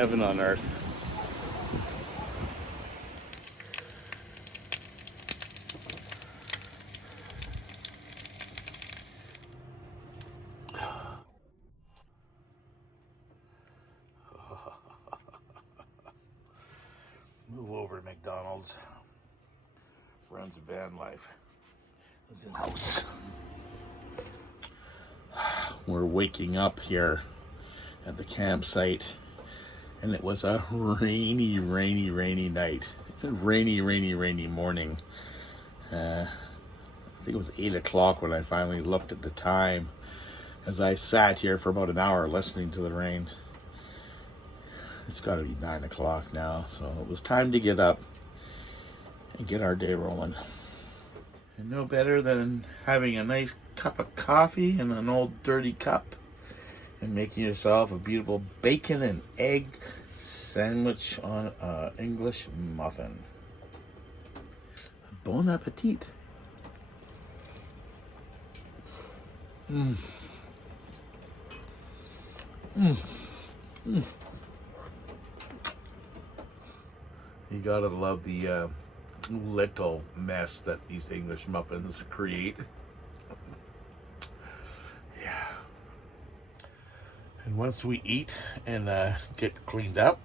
Heaven on earth. Move over to McDonald's. Runs VanLife is in house. We're waking up here at the campsite, and it was a rainy night. Rainy morning. I think it was 8 o'clock when I finally looked at the time, as I sat here for about an hour listening to the rain. It's got to be 9 o'clock now, so it was time to get up and get our day rolling. And no better than having a nice cup of coffee in an old dirty cup and making yourself a beautiful bacon and egg sandwich on an English muffin. Bon appetit. You gotta love the little mess that these English muffins create. Yeah. And once we eat and get cleaned up,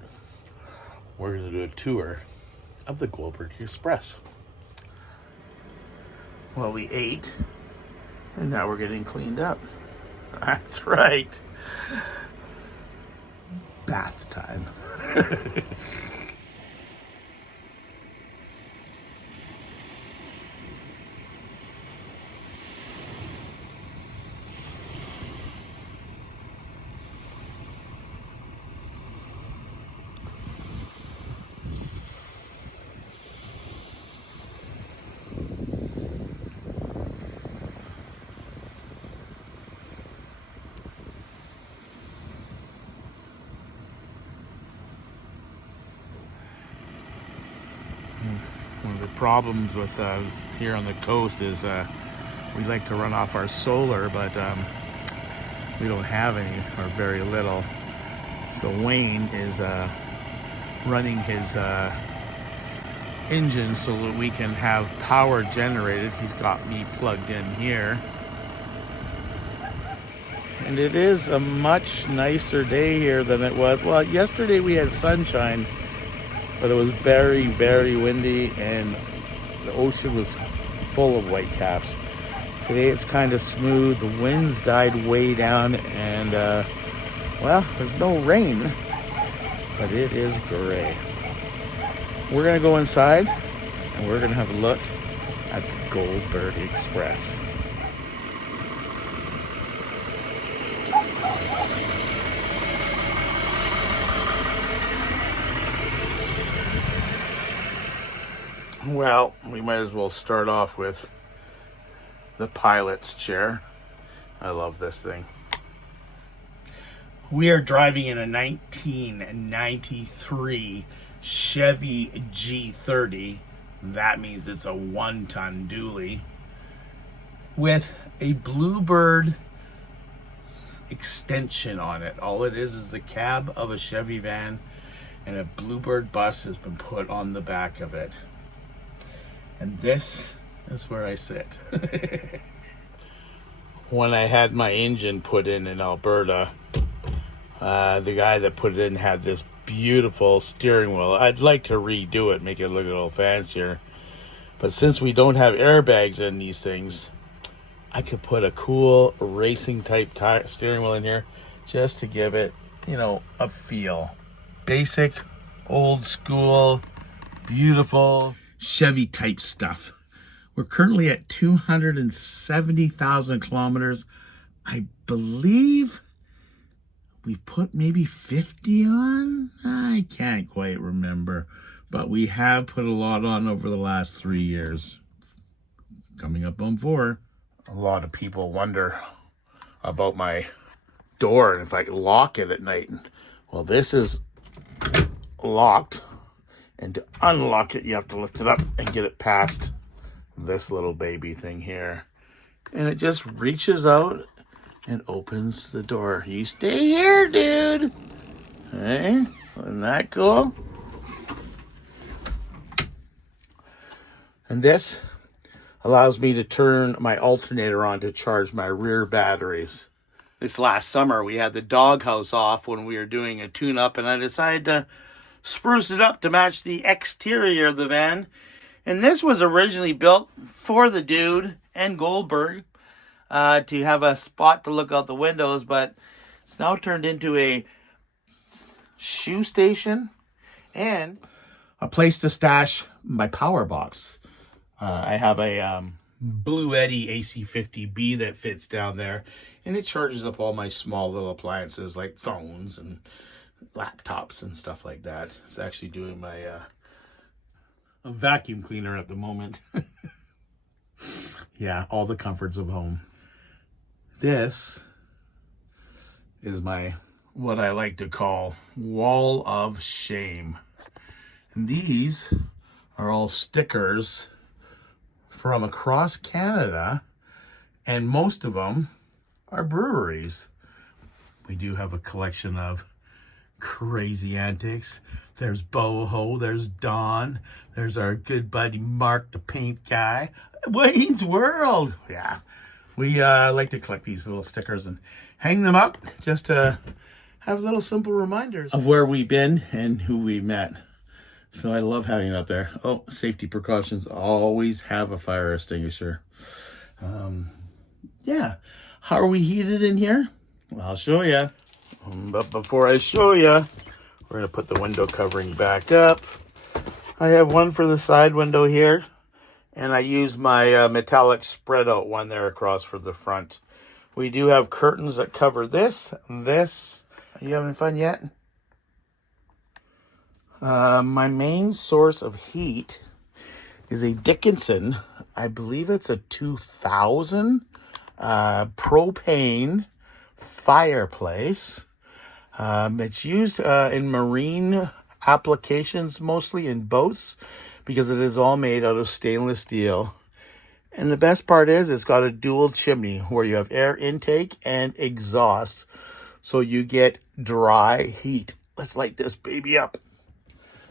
we're gonna do a tour of the Goldberg Express. Well, we ate, and now we're getting cleaned up. That's right. Bath time. One of the problems with here on the coast is we like to run off our solar, but we don't have any, or very little. So Wayne is running his engine so that we can have power generated. He's got me plugged in here. And it is a much nicer day here than it was. Well, yesterday we had sunshine, but it was very windy and the ocean was full of whitecaps. Today it's kind of smooth. The winds died way down, and well, there's no rain, but it is gray. We're gonna go inside and we're gonna have a look at the Goldberg Express. Well, we might as well start off with the pilot's chair. I love this thing. We are driving in a 1993 Chevy G30. That means it's a 1-ton dually with a Bluebird extension on it. All it is the cab of a Chevy van, and a Bluebird bus has been put on the back of it. And this is where I sit. When I had my engine put in Alberta, the guy that put it in had this beautiful steering wheel. I'd like to redo it, make it look a little fancier. But since we don't have airbags in these things, I could put a cool racing type steering wheel in here just to give it, you know, a feel. Basic, old school, beautiful Chevy type stuff. We're currently at 270,000 kilometers. I believe we put maybe 50 on. I can't quite remember, but we have put a lot on over the last 3 years. Coming up on 4. A lot of people wonder about my door and if I can lock it at night. Well, this is locked. And to unlock it, you have to lift it up and get it past this little baby thing here. And it just reaches out and opens the door. You stay here, dude. Hey, isn't that cool? And this allows me to turn my alternator on to charge my rear batteries. This last summer, we had the doghouse off when we were doing a tune-up, and I decided to spruce it up to match the exterior of the van. And this was originally built for the dude and Goldberg to have a spot to look out the windows, but it's now turned into a shoe station and a place to stash my power box. I have a Blue Eddy AC50B that fits down there, and it charges up all my small little appliances like phones and laptops and stuff like that. It's actually doing my a vacuum cleaner at the moment. Yeah, all the comforts of home. This is my, what I like to call, wall of shame. And these are all stickers from across Canada, and most of them are breweries. We do have a collection of crazy antics. There's Boho, there's Don, there's our good buddy Mark, the paint guy. Wayne's World. Yeah, we like to collect these little stickers and hang them up just to have little simple reminders of where we've been and who we met. So I love having it up there. Oh, safety precautions. Always have a fire extinguisher. Yeah. How are we heated in here? Well, I'll show you. But before I show you, we're going to put the window covering back up. I have one for the side window here, and I use my metallic spread out one there across for the front. We do have curtains that cover this and this. Are you having fun yet? My main source of heat is a Dickinson. I believe it's a 2000 propane fireplace. It's used in marine applications, mostly in boats, because it is all made out of stainless steel. And the best part is it's got a dual chimney where you have air intake and exhaust, so you get dry heat. Let's light this baby up.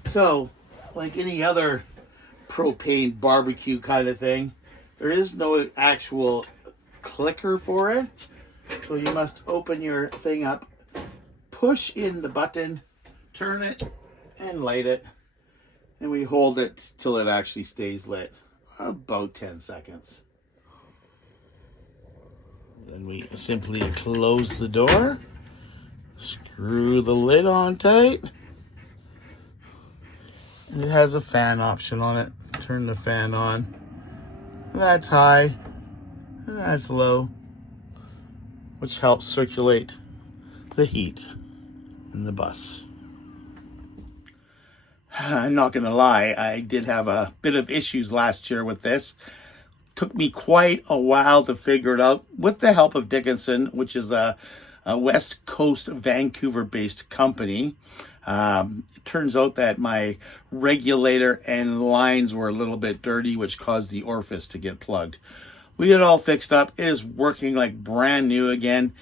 So, like any other propane barbecue kind of thing, there is no actual clicker for it. So you must open your thing up, push in the button, turn it, and light it. And we hold it till it actually stays lit. About 10 seconds. Then we simply close the door, screw the lid on tight. And it has a fan option on it. Turn the fan on. That's high. That's low. Which helps circulate the heat in the bus. I'm not going to lie. I did have a bit of issues last year with this. Took me quite a while to figure it out with the help of Dickinson, which is a West Coast Vancouver-based company. It turns out that my regulator and lines were a little bit dirty, which caused the orifice to get plugged. We get it all fixed up. It is working like brand new again.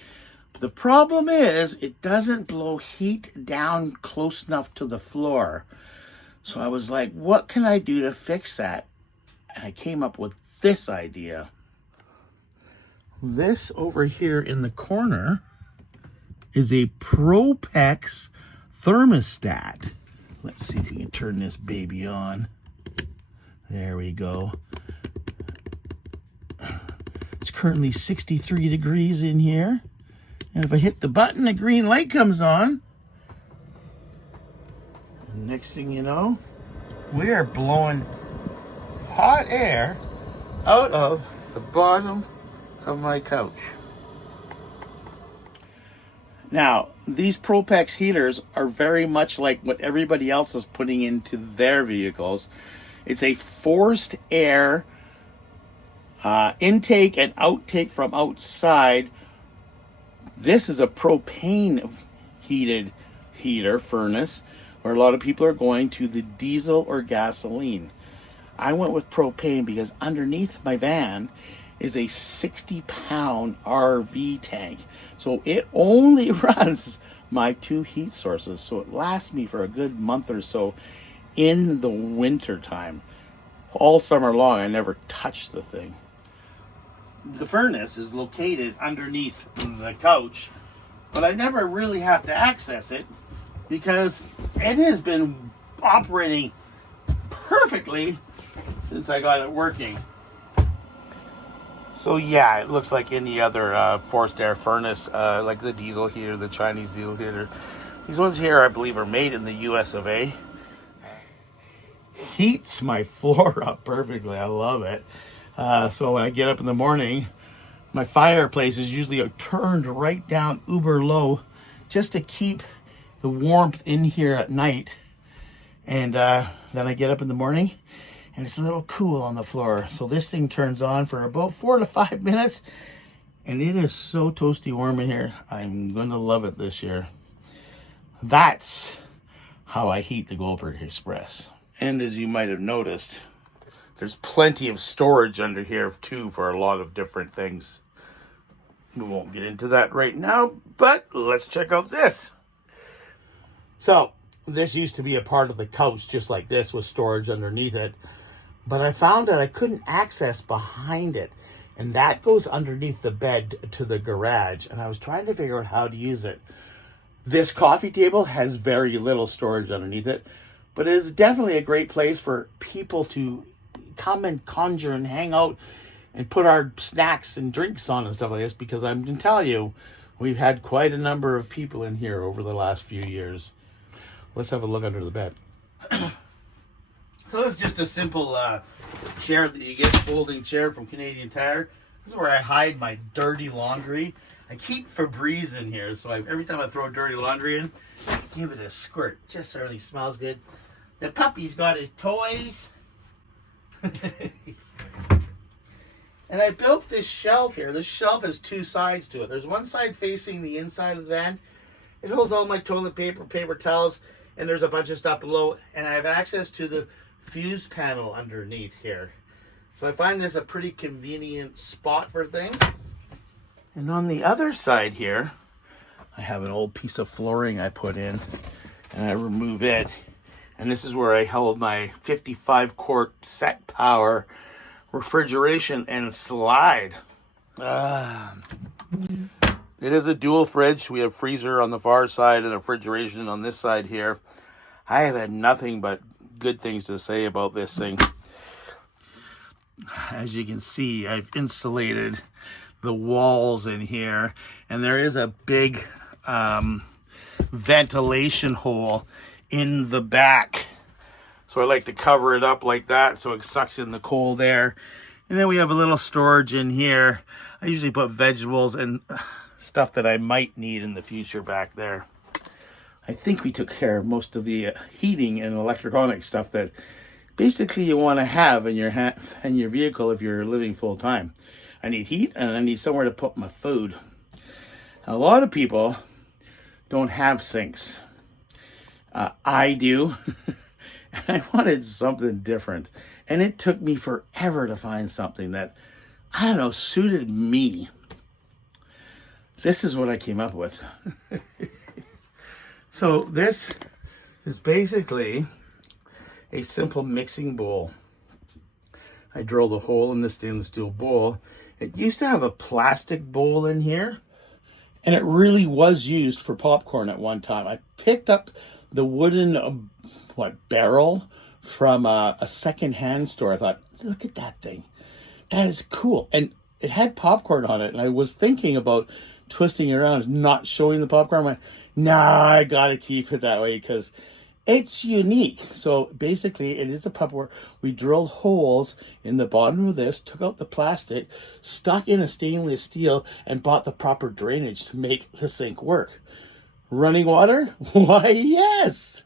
The problem is it doesn't blow heat down close enough to the floor. So I was like, what can I do to fix that? And I came up with this idea. This over here in the corner is a Propex thermostat. Let's see if we can turn this baby on. There we go. It's currently 63 degrees in here. And if I hit the button, a green light comes on. And next thing you know, we are blowing hot air out of the bottom of my couch. Now, these Propex heaters are very much like what everybody else is putting into their vehicles. It's a forced air intake and outtake from outside. This is a propane heated heater furnace, where a lot of people are going to the diesel or gasoline. I went with propane because underneath my van is a 60-pound RV tank. So it only runs my 2 heat sources, so it lasts me for a good month or so in the winter time. All summer long, I never touch the thing. The furnace is located underneath the couch, but I never really have to access it because it has been operating perfectly since I got it working. So yeah, it looks like any other forced air furnace, like the diesel heater, the Chinese diesel heater. These ones here, I believe, are made in the US of A. Heats my floor up perfectly. I love it. So when I get up in the morning, my fireplace is usually turned right down uber low just to keep the warmth in here at night. And then I get up in the morning and it's a little cool on the floor. So this thing turns on for about 4 to 5 minutes and it is so toasty warm in here. I'm going to love it this year. That's how I heat the Goldberg Express. And as you might have noticed, there's plenty of storage under here too for a lot of different things. We won't get into that right now, but let's check out this. So this used to be a part of the couch just like this with storage underneath it. But I found that I couldn't access behind it. And that goes underneath the bed to the garage. And I was trying to figure out how to use it. This coffee table has very little storage underneath it. But it is definitely a great place for people to come and conjure and hang out and put our snacks and drinks on and stuff like this. Because I'm going to tell you, we've had quite a number of people in here over the last few years. Let's have a look under the bed. So this is just a simple chair that you get, folding chair from Canadian Tire. This is where I hide my dirty laundry. I keep Febreze in here, so every time I throw dirty laundry in, I give it a squirt. Just so it smells good. The puppy's got his toys. And I built this shelf here. This shelf has 2 sides to it. There's one side facing the inside of the van. It holds all my toilet paper, paper towels, and there's a bunch of stuff below. And I have access to the fuse panel underneath here. So I find this a pretty convenient spot for things. And on the other side here, I have an old piece of flooring I put in, and I remove it. And this is where I held my 55 quart set power refrigeration and slide. It is a dual fridge. We have freezer on the far side and refrigeration on this side here. I have had nothing but good things to say about this thing. As you can see, I've insulated the walls in here, and there is a big ventilation hole in the back. So I like to cover it up like that so it sucks in the cold air. And then we have a little storage in here. I usually put vegetables and stuff that I might need in the future back there. I think we took care of most of the heating and electronic stuff that basically you want to have in your vehicle if you're living full time. I need heat and I need somewhere to put my food. A lot of people don't have sinks. I do. And I wanted something different. And it took me forever to find something that, I don't know, suited me. This is what I came up with. So this is basically a simple mixing bowl. I drilled a hole in the stainless steel bowl. It used to have a plastic bowl in here, and it really was used for popcorn at one time. I picked up the wooden barrel from a secondhand store. I thought, look at that thing. That is cool. And it had popcorn on it, and I was thinking about twisting it around, not showing the popcorn. I went, nah, I gotta keep it that way because it's unique. So basically, it is a pup where we drilled holes in the bottom of this, took out the plastic, stuck in a stainless steel, and bought the proper drainage to make the sink work. Running water? Why, yes!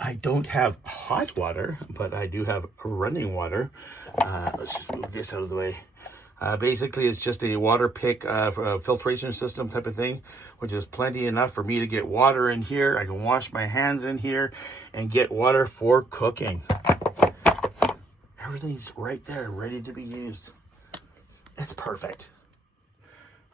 I don't have hot water, but I do have running water. Let's just move this out of the way. Basically, it's just a water pick filtration system type of thing, which is plenty enough for me to get water in here. I can wash my hands in here and get water for cooking. Everything's right there, ready to be used. It's perfect.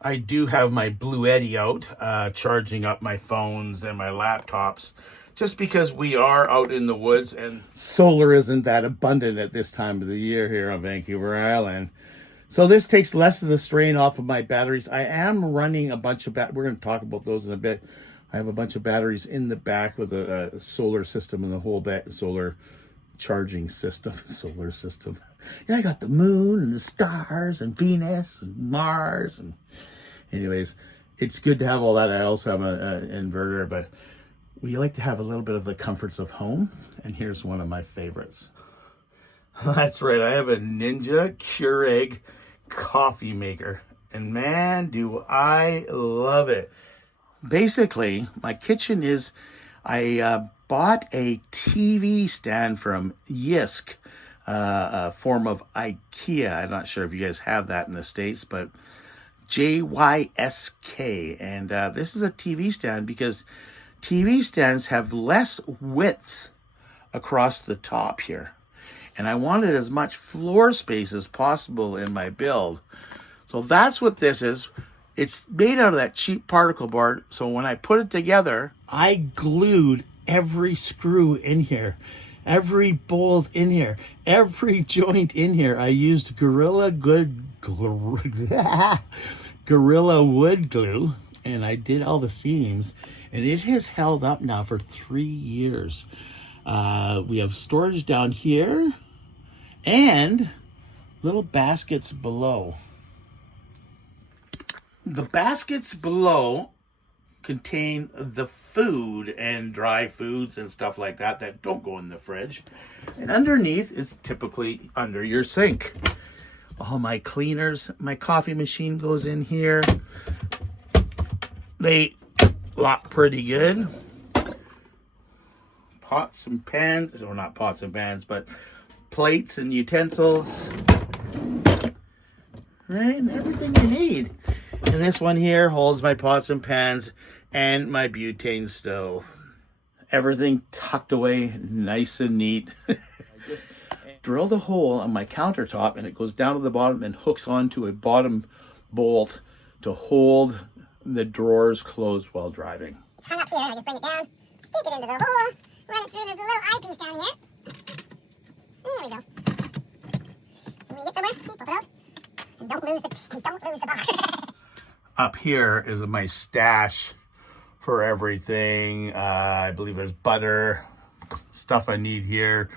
I do have my Blue Eddy out, charging up my phones and my laptops, just because we are out in the woods and solar isn't that abundant at this time of the year here on Vancouver Island. So this takes less of the strain off of my batteries. I am running a bunch of we're going to talk about those in a bit. I have a bunch of batteries in the back with a solar system and the whole solar charging system. Solar system. Yeah, I got the moon and the stars and Venus and Mars. And anyways, it's good to have all that. I also have an inverter, but we like to have a little bit of the comforts of home. And here's one of my favorites. That's right. I have a Ninja Keurig coffee maker. And man, do I love it. Basically, my kitchen is, I bought a TV stand from Yisk, a form of IKEA. I'm not sure if you guys have that in the States, but JYSK. And this is a TV stand because TV stands have less width across the top here. And I wanted as much floor space as possible in my build. So that's what this is. It's made out of that cheap particle board. So when I put it together, I glued every screw in here, every bolt in here, every joint in here. I used Gorilla Wood glue, and I did all the seams, and it has held up now for 3 years. We have storage down here and little baskets below. The baskets below contain the food and dry foods and stuff like that that don't go in the fridge. And underneath is typically under your sink. All my cleaners, my coffee machine goes in here. They lock pretty good. Pots and pans, or not pots and pans, but plates and utensils. Right, and everything you need. And this one here holds my pots and pans and my butane stove. Everything tucked away nice and neat. I just drilled a hole on my countertop and it goes down to the bottom and hooks onto a bottom bolt to hold the drawers closed while driving. It's hung up here, and I just bring it down, stick it into the hole, run it through. There's a little eyepiece down here. There we go. And when you get somewhere, pop it out. And don't lose the bar. Up here is my stash for everything. I believe there's butter, stuff I need here,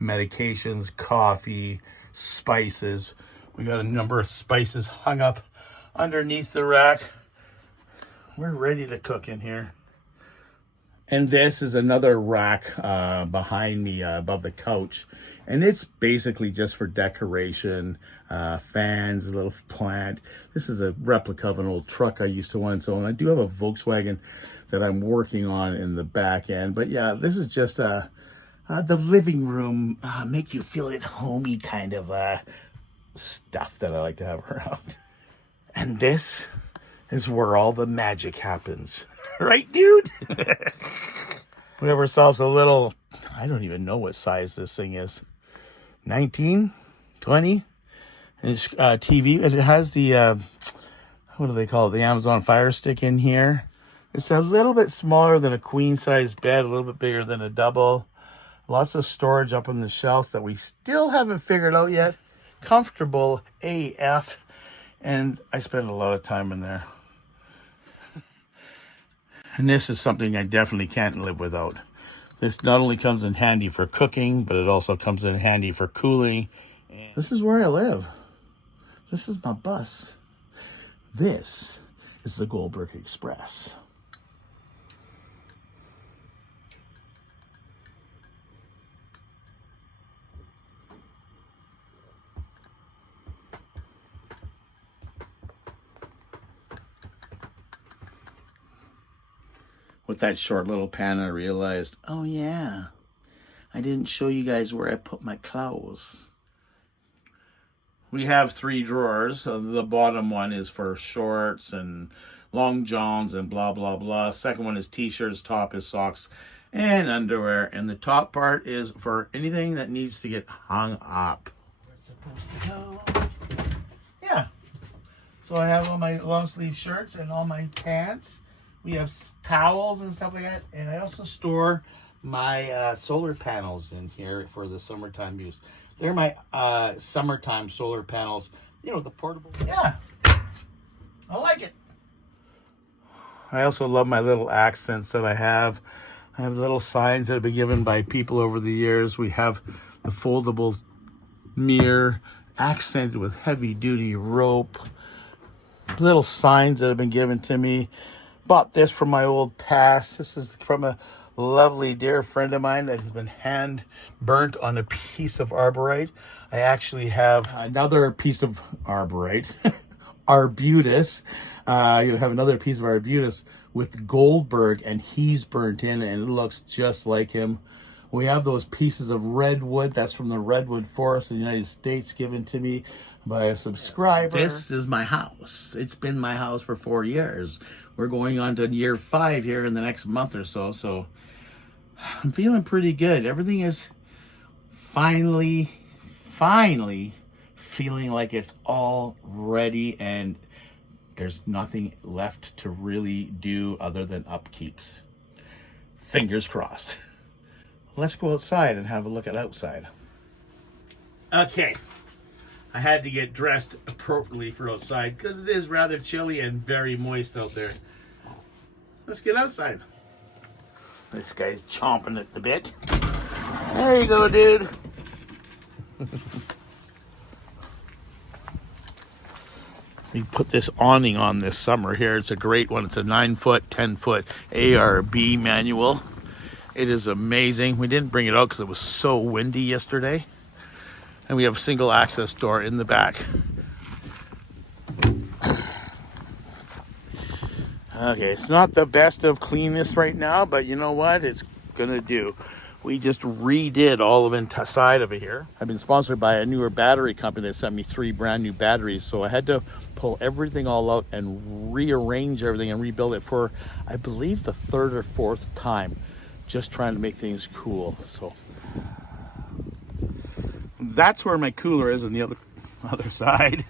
medications, coffee, spices. We got a number of spices hung up underneath the rack. We're ready to cook in here. And this is another rack behind me above the couch. And it's basically just for decoration, fans, a little plant. This is a replica of an old truck I used to own. So, and I do have a Volkswagen that I'm working on in the back end. But yeah, this is just the living room, make you feel at homey kind of stuff that I like to have around. And this is where all the magic happens. Right, dude? We have ourselves a little, I don't even know what size this thing is. 19, 20. It's TV. It has the, what do they call it? The Amazon Fire Stick in here. It's a little bit smaller than a queen size bed, a little bit bigger than a double. Lots of storage up on the shelves that we still haven't figured out yet. Comfortable AF. And I spend a lot of time in there. And this is something I definitely can't live without. This not only comes in handy for cooking, but it also comes in handy for cooling. And this is where I live. This is my bus. This is the Goldberg Express. With that short little pan, I realized, oh yeah, I didn't show you guys where I put my clothes. We have 3 drawers. The bottom one is for shorts and long johns and blah, blah, blah. Second one is t-shirts, top is socks and underwear. And the top part is for anything that needs to get hung up. Where it's supposed to go. Yeah. So I have all my long sleeve shirts and all my pants. We have towels and stuff like that. And I also store my solar panels in here for the summertime use. They're my summertime solar panels. You know, the portable. Yeah, I like it. I also love my little accents that I have. I have little signs that have been given by people over the years. We have the foldable mirror accented with heavy duty rope. Little signs that have been given to me. Bought this from my old past. This is from a lovely dear friend of mine that has been hand burnt on a piece of arborite. I actually have another piece of arborite, arbutus. You have another piece of arbutus with Goldberg, and he's burnt in, and it looks just like him. We have those pieces of redwood. That's from the redwood forest in the United States, given to me by a subscriber. This is my house. It's been my house for 4 years. We're going on to year 5 here in the next month or so. So I'm feeling pretty good. Everything is finally feeling like it's all ready, and there's nothing left to really do other than upkeeps. Fingers crossed. Let's go outside and have a look at outside. Okay. I had to get dressed appropriately for outside because it is rather chilly and very moist out there. Let's get outside. This guy's chomping at the bit. There you go, dude. We put this awning on this summer here. It's a great one. It's a 9-foot, 10-foot ARB manual. It is amazing. We didn't bring it out because it was so windy yesterday. And we have a single access door in the back. Okay, it's not the best of cleanness right now, but you know what? It's gonna do. We just redid all of inside of it here. I've been sponsored by a newer battery company that sent me 3 brand new batteries. So I had to pull everything all out and rearrange everything and rebuild it for, I believe, the 3rd or 4th time. Just trying to make things cool. So that's where my cooler is on the other side.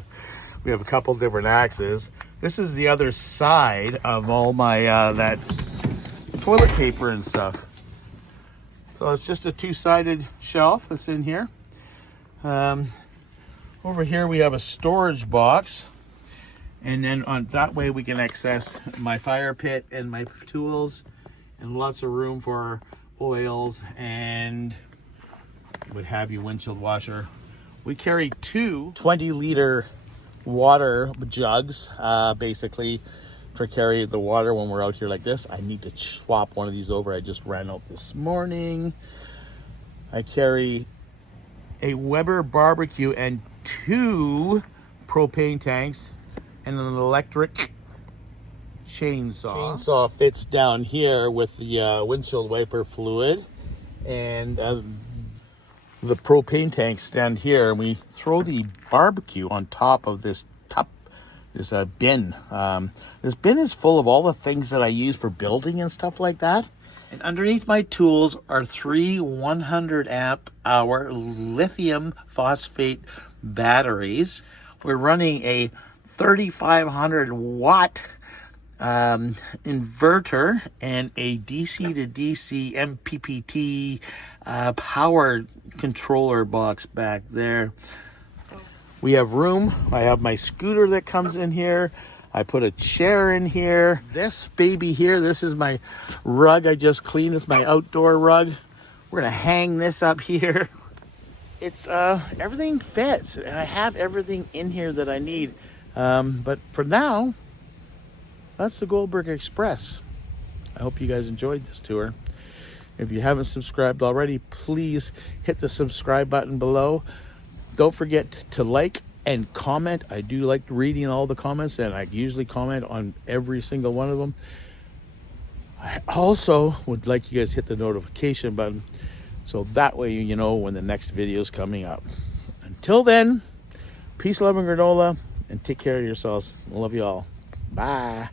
We have a couple different axes. This is the other side of all my that toilet paper and stuff. So it's just a 2-sided shelf that's in here. Over here we have a storage box, and then on that way we can access my fire pit and my tools, and lots of room for oils and what have you, windshield washer. We carry 2 20-liter water jugs, basically, for carry the water when we're out here like this. I need to swap one of these over. I just ran out this morning. I carry a Weber barbecue and 2 propane tanks and an electric chainsaw. Chainsaw fits down here with the windshield wiper fluid, and the propane tanks stand here, and we throw the barbecue on top of this bin. This bin is full of all the things that I use for building and stuff like that. And underneath my tools are 3 100 amp hour lithium phosphate batteries. We're running a 3,500 watt inverter and a DC to DC MPPT power controller box back there. We have room. I have my scooter that comes in here. I put a chair in here. This baby here, this is my rug I just cleaned. It's my outdoor rug. We're gonna hang this up here. It's everything fits, and I have everything in here that I need. But for now, that's the Goldberg Express. I hope you guys enjoyed this tour. If you haven't subscribed already, please hit the subscribe button below. Don't forget to like and comment. I do like reading all the comments, and I usually comment on every single one of them. I also would like you guys to hit the notification button, so that way you know when the next video is coming up. Until then, peace, love, and granola, and take care of yourselves. I love you all. Bye.